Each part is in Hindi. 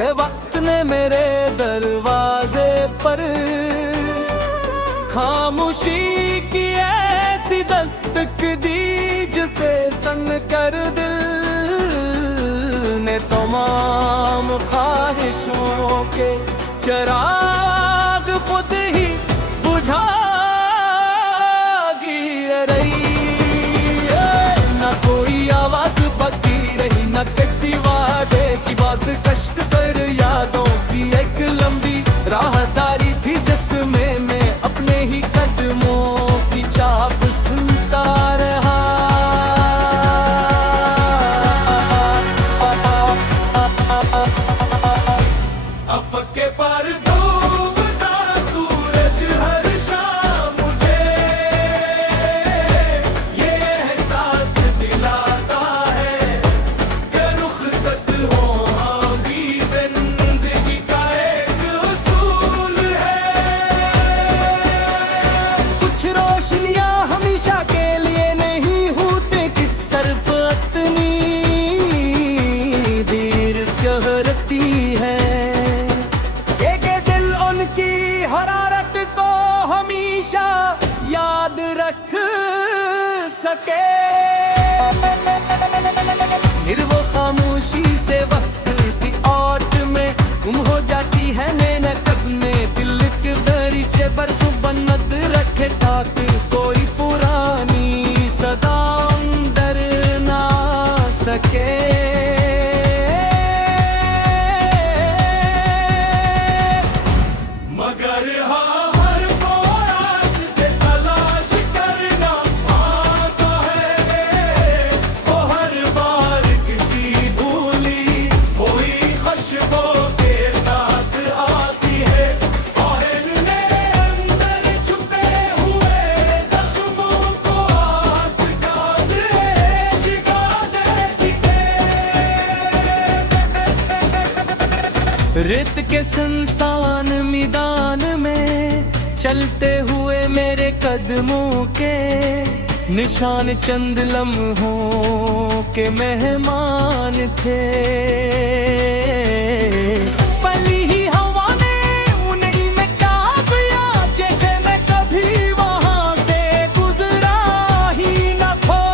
के वक्त ने मेरे दरवाजे पर खामोशी की ऐसी दस्तक दी जिसे सन कर दिल ने तमाम ख्वाहिशों के चिराग खुद ही बुझा रही। न कोई आवाज बाकी रही, न किसी वादे की बात, कष्ट सर यादों की एक लंबी राहदारी थी जिसमें मैं अपने ही कदमों की चाप सुनता रहा। अफके पर डूबता सूरज हर शाम मुझे ये एहसास दिलाता है कि रुखसत होना भी जिंदगी का एक उसूल है। कुछ रोशनियां हमेशा के लिए नहीं होते, कुछ सिर्फ इतनी देर कहती है कि दिल उनकी हरारत को हमेशा याद रख सके। फिर वो खामोशी से वक्त की ओट में गुम हो जाती है नैनक अपने दिल के दरीचे पर सुबन्नत रखे ताकि कोई पुरानी सदा अंदर ना सके। मगर हाँ हर रास्ते तलाश करना आता है, वो हर बार किसी भूली कोई खुशबू के साथ आती है। और मेरे अंदर छुपे हुए जख्मों को आस-पास है जिगा देती है। रेत के सुनसान मैदान में चलते हुए मेरे कदमों के निशान चंद लम्हों के मेहमान थे। पली ही हवा ने उन्हीं में डाल दिया जैसे मैं कभी वहां से गुजरा ही न खो।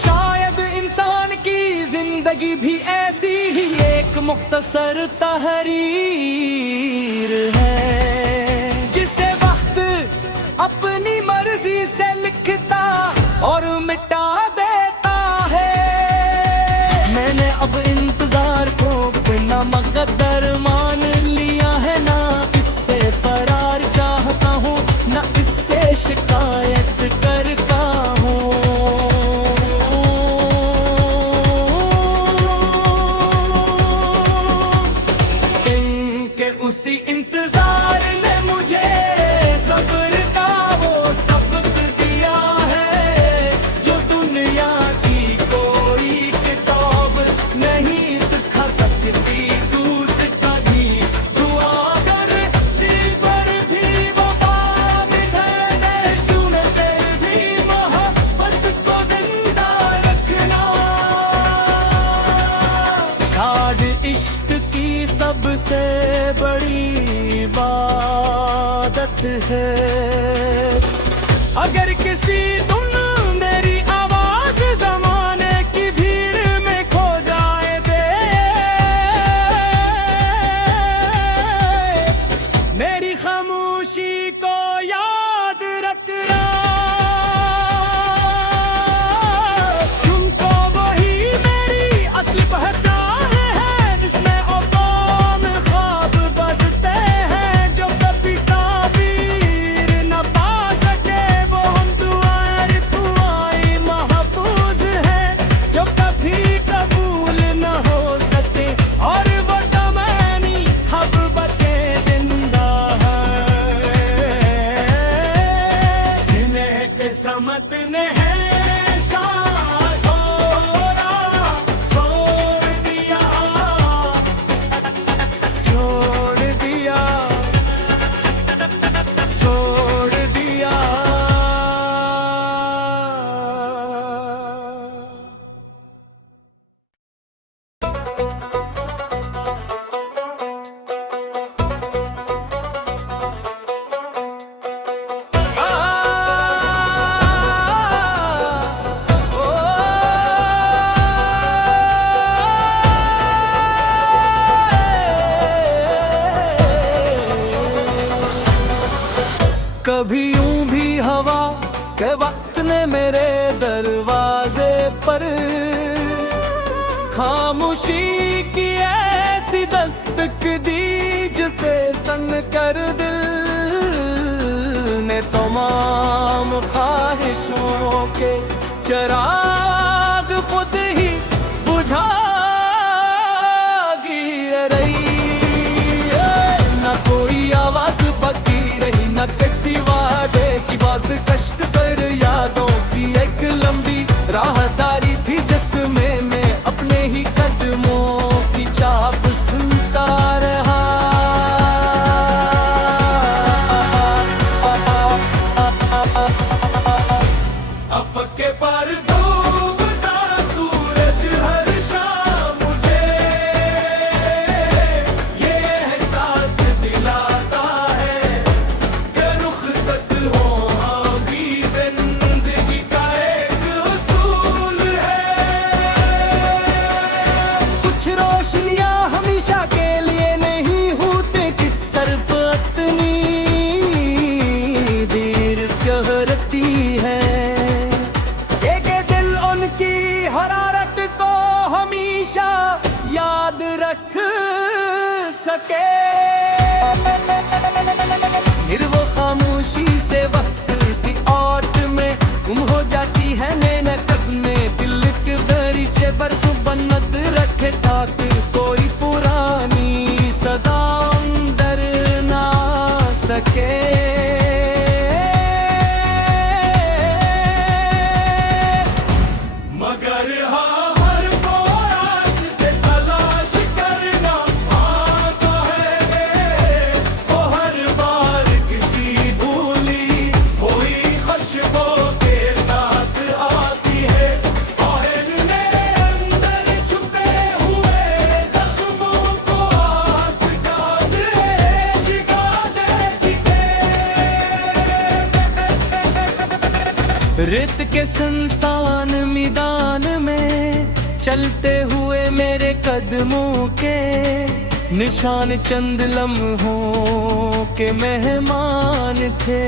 शायद इंसान की जिंदगी भी ऐसी ही एक मुख्तसर तहरीर है जिसे वक्त अपनी मर्जी से लिखता और मिटा देता है। मैंने अब इंतजार को बिना मकद्दर मान लिया है, ना इससे फरार चाहता हूँ ना इससे शिकायत करता हूँ। उसी इंतजार ने मुझे सब्र का वो सबक दिया है जो दुनिया की कोई किताब नहीं सिखा सकती। दूत कभी दुआ कर पर भी वफा मिटाने, क्यों न तेरी भी मोहब्बत को जिंदा रखना। शाद इश्क की सबसे बड़ी इबादत है। अगर किसी धुन मेरी आवाज जमाने की भीड़ में खो जाए दे, मेरी खामोशी को याद रखना। तुमको वही मेरी असली पहचान है जिसमें औकाम ख्वाब बसते हैं जो कभी ताबीर न पा सके। वो हम दुआएं महफूज है जो कभी कबूल न हो सके। और वो तमन्नी मोहब्बतें जिंदा है जिन्हें किस्मत ने है छोड़ दिया। कभी यूं भी हवा के वक्त ने मेरे दरवाजे पर खामोशी की ऐसी दस्तक दी जिसे सन कर दिल ने तमाम ख्वाहिशों के चिराग खुद ही बुझा रही। ना कोई आवाज बाकी रही, ना किसी वादे की बात, कष्ट सर यादों की एक लंबी राहदारी थी जिसमें मैं अपने ही कदमों की चाप सुनता रहा। अफक के पार डूबता सूरज हर शाम मुझे ये एहसास दिलाता है कि रुखसत होना भी जिंदगी का एक उसूल है। कुछ रोशनियां हमेशा के लिए नहीं होते, कुछ सिर्फ इतनी देर कहती है की हरारत को हमेशा याद रख सके। फिर वो खामोशी से वक्त की औट में गुम हो जाती है नैनक अपने दिल के दरीचे पर सुबन्नत रखे ताकि कोई पुरानी सदा अंदर ना सके। रेत के सुनसान मैदान में चलते हुए मेरे कदमों के निशान चंद लम्हों के मेहमान थे।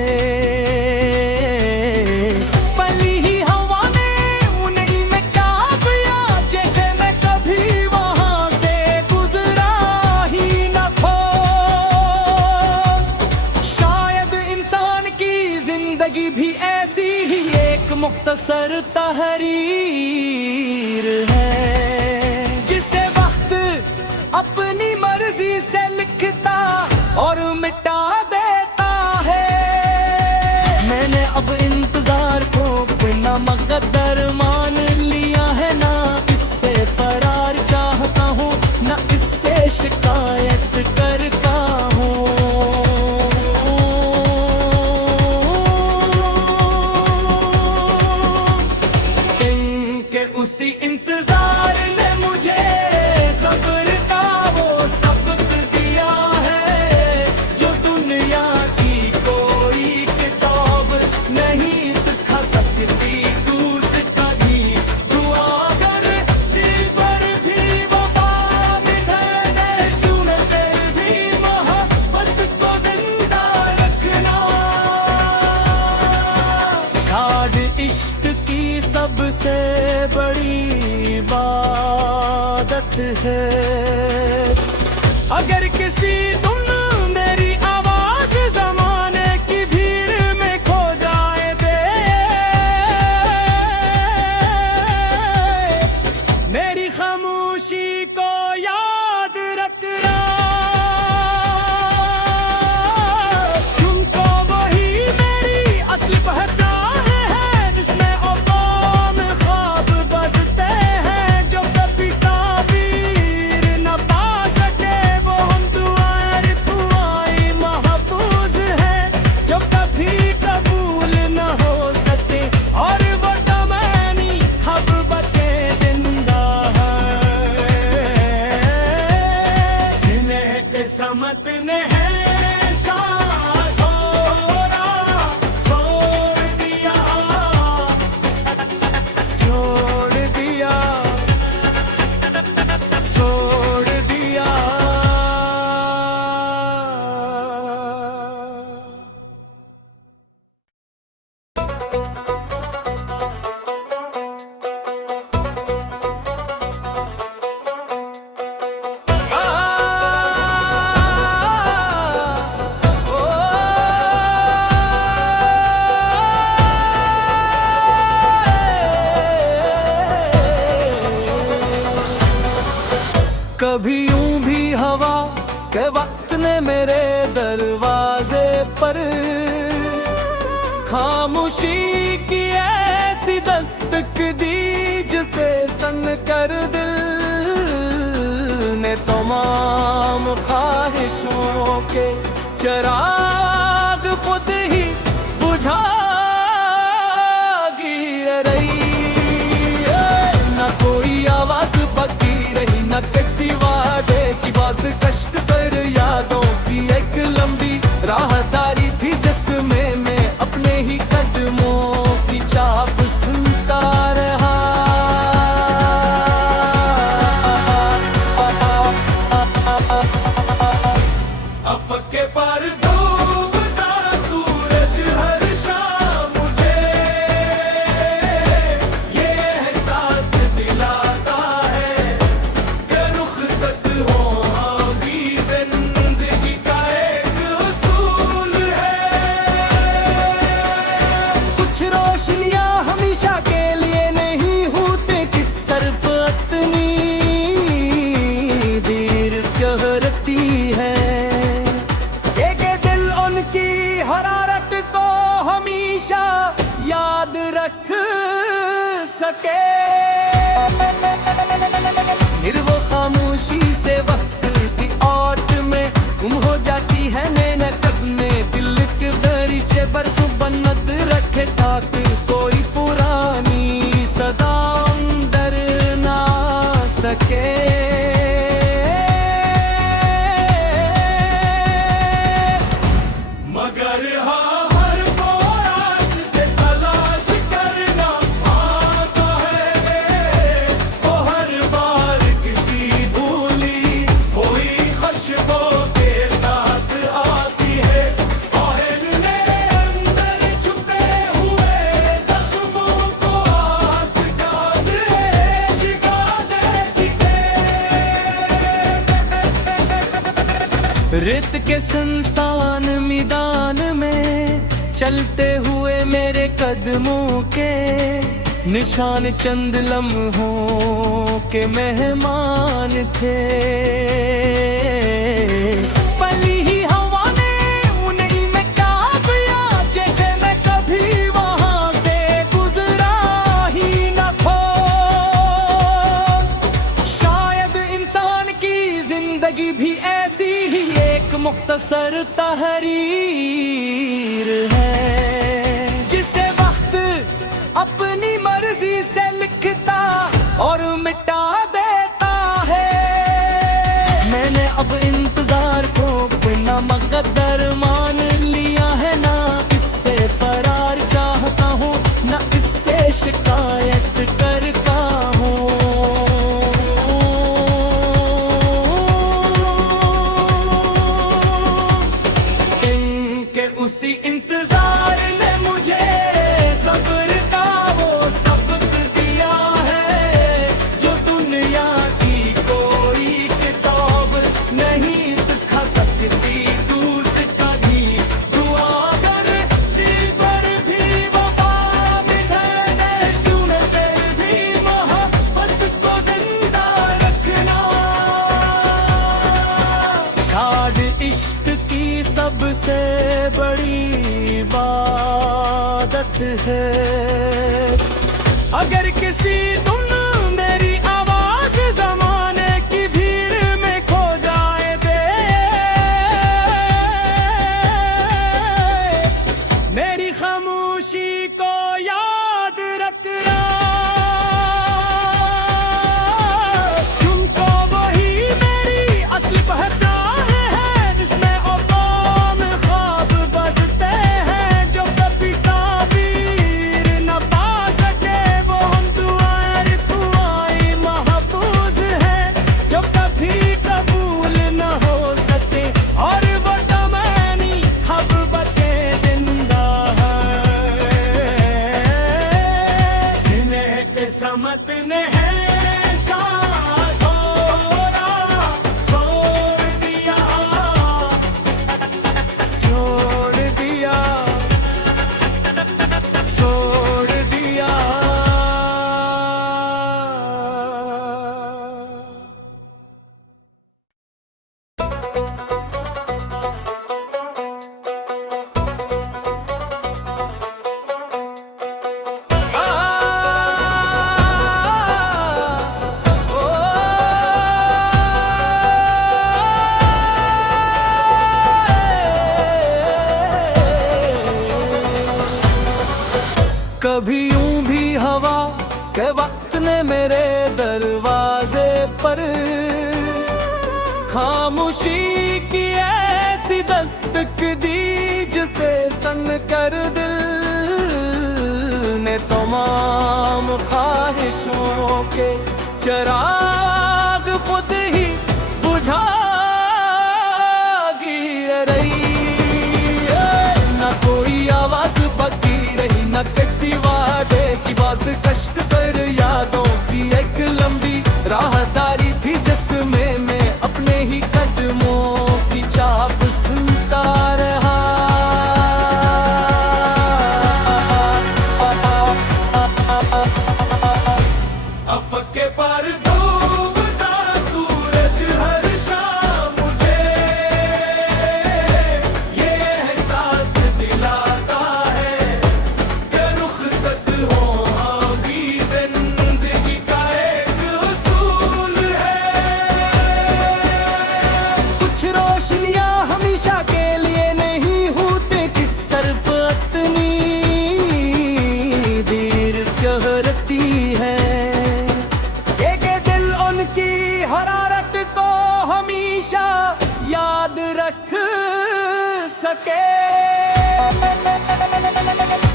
पली ही हवा ने उन्हीं में काब लिया जैसे मैं कभी वहां से गुजरा ही न खो। शायद इंसान की जिंदगी भी ऐसी ही एक मुख्तसर तहरीर है जिसे वक्त अपनी मर्जी से लिखता और मिटा देता है। मैंने अब इंतजार को बिना मकद्दर मान लिया है, ना इससे फरार चाहता हूँ ना इससे शिकायत करता हूँ। उसी इंतजार ने मुझे सब्र का वो सबक दिया है जो दुनिया की कोई किताब नहीं सिखा सकती। दूध कभी दुआ कर पर भी वफा मिटाने, तूने फिर भी मोहब्बत को जिंदा रखना। शाद इश्क की सबसे बड़ी इबादत है। अगर किसी धुन मेरी आवाज जमाने की भीड़ में खो जाए दे, मेरी खामोशी को याद रखना। तुमको वही मेरी असली पहचान है जिसमें बसते हैं जो कभी ताबीर न पा सके वो हम खामोशी की ऐसी दस्तक दी जिसे सन कर दिल ने तमाम ख्वाहिशों के चिराग खुद ही बुझा रही। ना कोई आवाज बाकी रही, ना किसी वादे की बात, कष्ट सर यादों की एक लंबी राहदारी थी जिसमें मैं अपने ही कदमों की चाप सुनता रहा। अफक के पार डूबता सूरज हर शाम मुझे ये एहसास दिलाता है कि रुखसत होना भी जिंदगी का एक उसूल है। कुछ रोशनियां हमेशा के लिए नहीं होते, कि सिर्फ इतनी देर कहती है हरारत को हमेशा याद रख सके। निर्वो खामोशी से वक्त की ओट में गुम हो जाती है नैनक अपने दिल के दरीचे पर सुबन्नत रखे, ताकि कोई पुरानी सदा अंदर ना सके। मगर हाँ हर रास्ते तलाश करना आता है, वो हर बार किसी भूली कोई खुशबू के साथ आती है। आहट ने अंदर छुपे हुए जख्मों को आस पास जगा देती है। रेत के सुनसान मैदान में चलते हुए मेरे कदमों के निशान चंद लम्हों के मेहमान थे। पली ही हवा ने उन्हीं में काट दिया, जैसे मैं कभी वहां से गुजरा ही न था। शायद इंसान की जिंदगी भी ऐसी ही एक मुख्तसर तहरीर है, जिसे वक्त अपनी मर्जी से लिखता और मिटा देता है। मैंने अब इंतजार को बिना मकद्दर मान लिया है, ना इससे फरार चाहता हूँ, ना इससे शिकायत करता हूँ। उसी इंतजार ने मुझे सब्र का वो सबक दिया है, जो दुनिया की कोई किताब नहीं सिखा सकती। दूत कभी दुआ कर पर भी वफा बिठाने, तूने फिर भी मोहब्बत को जिंदा रखना। शायद इश्क की सबसे बड़ी इबादत है, अगर किसी दिन मेरी आवाज जमाने की भीड़ में खो जाए दे, मेरी खामोशी को याद रखना। तुमको वही मेरी असली पहचान है, जिसमें औकाम ख्वाब बसते हैं, जो कभी ताबीर न पा सके वो हम दुआ कभी यूं भी हवा के वक्त ने मेरे दरवाजे पर खामोशी की ऐसी दस्तक दी जिसे सन कर दिल ने तमाम ख्वाहिशों के चिराग खुद ही बुझा रही। न कोई आवाज बाकी रही, न किसी वादे की बात, कष्ट सर यादों की एक लंबी राहदारी थी जिसमें मैं अपने ही कदमों की चाप सुनता रहा। अफके पर डूबता सूरज हर शाम मुझे ये एहसास दिलाता है कि रुखसत होना भी जिंदगी का एक उसूल है। कुछ रोशनियां हमेशा के लिए नहीं होते, कुछ सिर्फ इतनी देर कहती है कि दिल उनकी हरारत को हमेशा याद रख सके।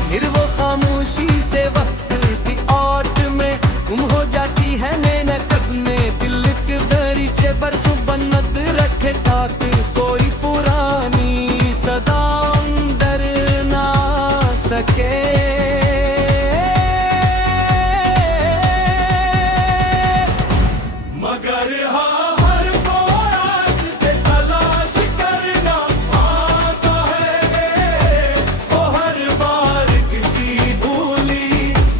फिर वो खामोशी से वक्त की ओट में गुम हो जाती है नैन कब में दिल के दरीचे पर सुबन्नत रखे ताकि कोई पुरानी सदा अंदर ना सके। मगर हाँ हर को रास्ते तलाश करना आता है, वो हर बार किसी भूली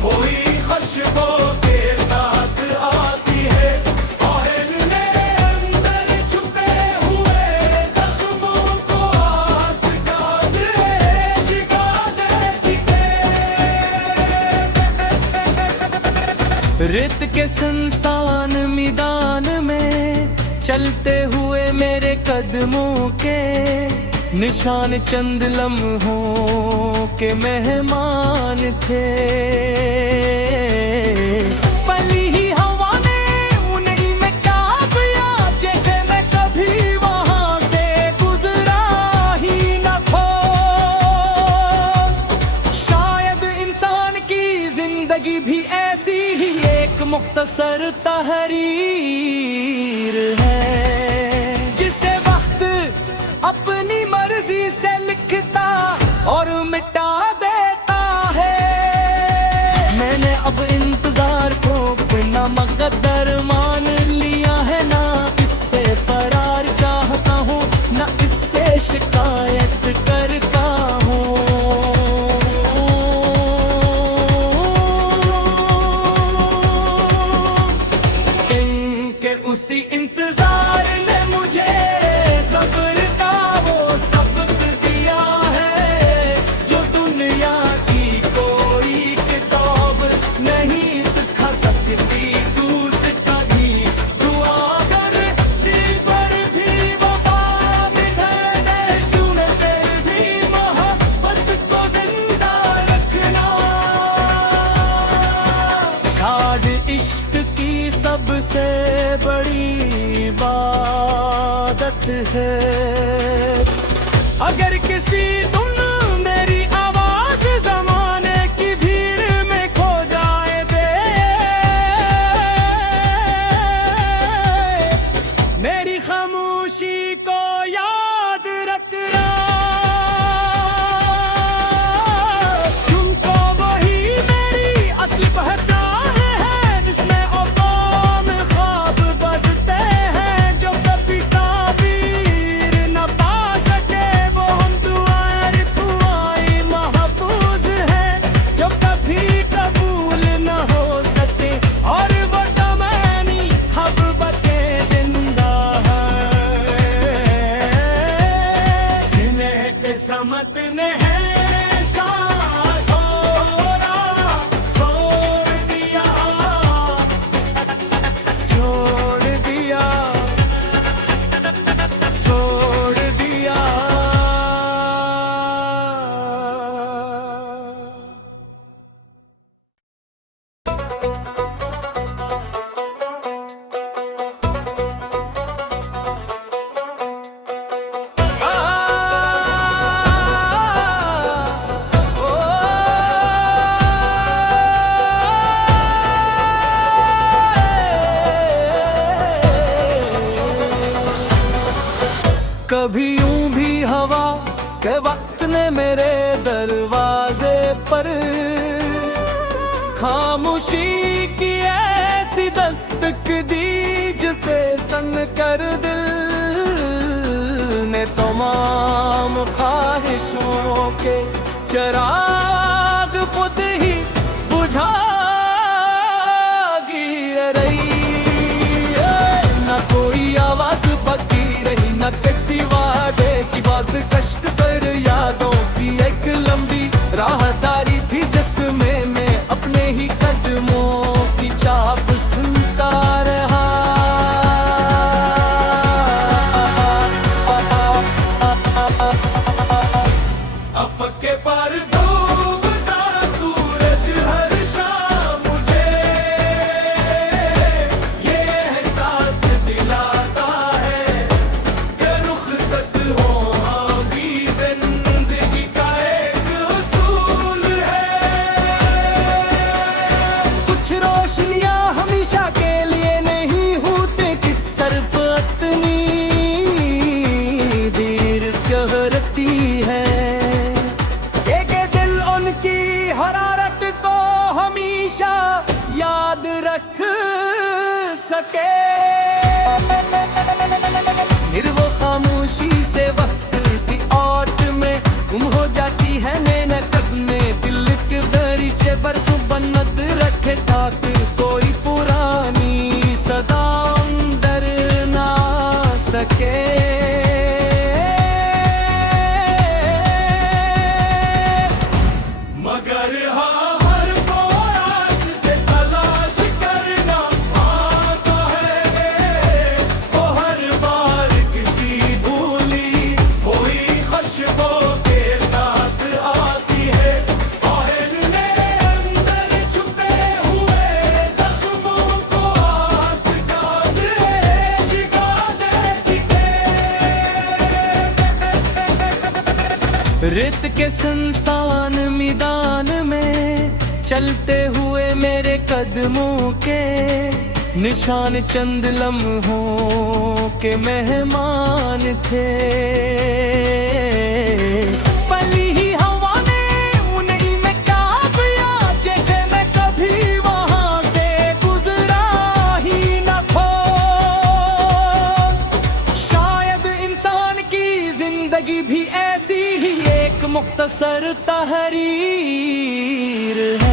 हुई खुशबू के साथ आती है। और मेरे अंदर छुपे हुए जख्मों को आस पास जगा देती है। रेत के सुनसान मैदान में चलते हुए मेरे कदमों के निशान चंद लम्हों के मेहमान थे। पली ही हवा ने उन्हीं में क्या किया जैसे मैं कभी वहां से गुजरा ही न खो। शायद इंसान की जिंदगी भी ऐसी ही एक मुख्तसर तहरीर है जिसे वक्त अपनी मर्जी से लिखता और मिटा देता है। मैंने अब इंतजार को बिना मकद्दर मान लिया है, ना इससे फरार चाहता हूँ ना इससे शिकायत करता हूँ। उसी इंतजार ने मुझे सब्र का वो सबक दिया है जो दुनिया की कोई किताब नहीं सिखा सकती। दूत कभी दुआ कर पर भी वफा निभाने, तूने फिर भी मोहब्बत को जिंदा रखना। शाद इश्क की सबसे बड़ी इबादत है। अगर किसी तुम मेरी आवाज जमाने की भीड़ में खो जाए दे, मेरी खामोशी को याद रखना। तुमको वही मेरी असली पहचान है जिसमें औकाम ख्वाब बसते हैं जो कभी ताबीर न पा सके। वो हम दुआएं महफूज है जो कभी कबूल न हो सके। और वो तमन्नी हब बचे जिंदा है जिन्हें किस्मत ने है दरवाजे पर। खामोशी की ऐसी दस्तक दी जिसे सन कर दिल ने तमाम ख्वाहिशों के चिराग खुद ही बुझा रही। ना कोई आवाज बाकी रही, ना किसी वादे की बाज कश्त सर यादों की एक लंबी राहदारी थी जिसमें मैं अपने ही कदमों की चाप सुनता रहा। अफके पर डूबता सूरज हर शाम मुझे ये एहसास दिलाता है कि रुखसत होना भी जिंदगी का एक उसूल है। कुछ रोशनियां हमेशा के लिए नहीं होते, कुछ सिर्फ इतनी देर कहती है कि दिल उनकी हरारत को हमेशा याद रख सके। फिर वो खामोशी से वक्त की ओट में गुम हो जाती है नैनक अपने दिल के दरीचे पर। सुबन्नत रखे ताकि कोई पुरानी सदा अंदर ना सके। मगर हाँ हर रास्ते तलाश करना आता है, वो हर बार किसी भूली कोई खुशबू के साथ आती है। आहने अंदर छुपे हुए जख्मों को आस पास जिगा देती है। रेत के सुनसान मैदान में चलते हुए मेरे कदमों के निशान चंद लम्हों के मेहमान थे। पली ही हवा ने उन्हीं में काब लिया जैसे मैं कभी वहां से गुजरा ही न खो। शायद इंसान की जिंदगी भी ऐसी ही एक मुख्तसर तहरीर है।